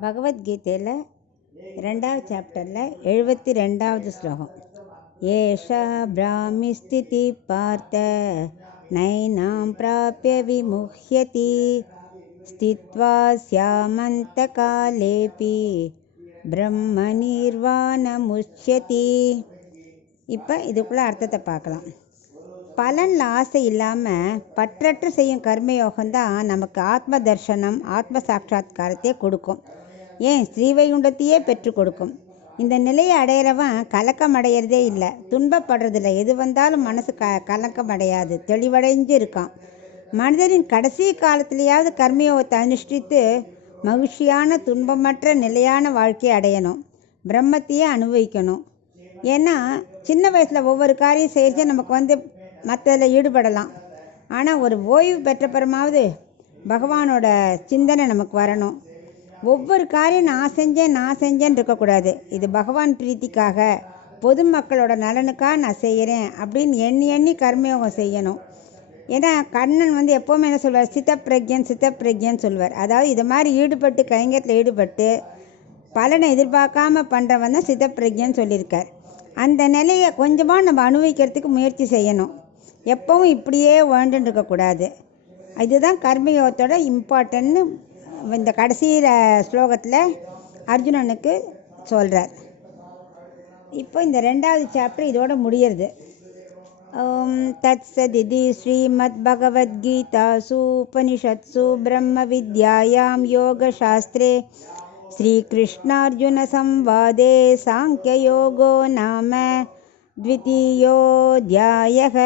பகவத்கீதையில் 2வது சாப்டரில் 72வது ஸ்லோகம். ஏஷா பிராமி ஸ்திதி பார்த்த நைனாம் பிராப்ய விமுஹ்யதி ஸ்தித்வா ஸ்யாமந்த காலேபி பிரம்ம நிர்வாணமுச்யதி. இப்போ இதுக்குள்ளே அர்த்தத்தை பார்க்கலாம். பலனில் ஆசை இல்லாமல் பற்றற்று செய்யும் கர்மயோகம்தான் நமக்கு ஆத்ம தர்சனம், ஆத்ம சாட்சா்காரத்தையே கொடுக்கும். ஏன் ஸ்ரீவைகுண்டத்தையே பெற்றுக் கொடுக்கும். இந்த நிலையை அடையிறவன் கலக்கம் அடையிறதே இல்லை, துன்பப்படுறதில்லை. எது வந்தாலும் மனசு கலக்கம் அடையாது, தெளிவடைஞ்சு இருக்கான். மனிதனின் கடைசி காலத்திலேயாவது கர்மயோகத்தை அனுஷ்டித்து மகிழ்ச்சியான துன்பமற்ற நிலையான வாழ்க்கையை அடையணும், பிரம்மத்தையே அனுபவிக்கணும். ஏன்னா சின்ன வயசில் ஒவ்வொரு காரியம் செய்து நமக்கு மற்றதில் ஈடுபடலாம். ஆனால் ஒரு ஓய்வு பெற்றப்புறமாவது பகவானோட சிந்தனை நமக்கு வரணும். ஒவ்வொரு காரியம் நான் செஞ்சேன்னு இருக்கக்கூடாது. இது பகவான் பிரீத்திக்காக, பொதுமக்களோட நலனுக்காக நான் செய்கிறேன் அப்படின்னு எண்ணி எண்ணி கர்மயோகம் செய்யணும். ஏன்னா கண்ணன் எப்போவுமே என்ன சொல்வார், சித்தப்பிரக்யன் சொல்வார். அதாவது இது மாதிரி ஈடுபட்டு கைங்கத்தில் ஈடுபட்டு பலனை எதிர்பார்க்காம பண்ணுறவன் தான் சித்தப்பிரக்யன்னு சொல்லியிருக்கார். அந்த நிலையை கொஞ்சமாக நம்ம அனுபவிக்கிறதுக்கு முயற்சி செய்யணும். எப்பவும் இப்படியே வாழ்ந்துட்டு இருக்கக்கூடாது. இதுதான் கர்மயோகத்தோட இம்பார்ட்டன்ட்னு இந்த கடைசி ஸ்லோகத்தில் அர்ஜுனனுக்கு சொல்கிறார். இப்போ இந்த 2வது சாப்டர் இதோட முடியறது. தத் சதிதி ஸ்ரீமத் பகவத்கீதாசு உபனிஷத்சு பிரம்ம வித்யாயாம் யோக சாஸ்திரே ஸ்ரீகிருஷ்ணார்ஜுன சம்வாதே சாங்கியயோகோ நாம द्वितीयोऽध्यायः.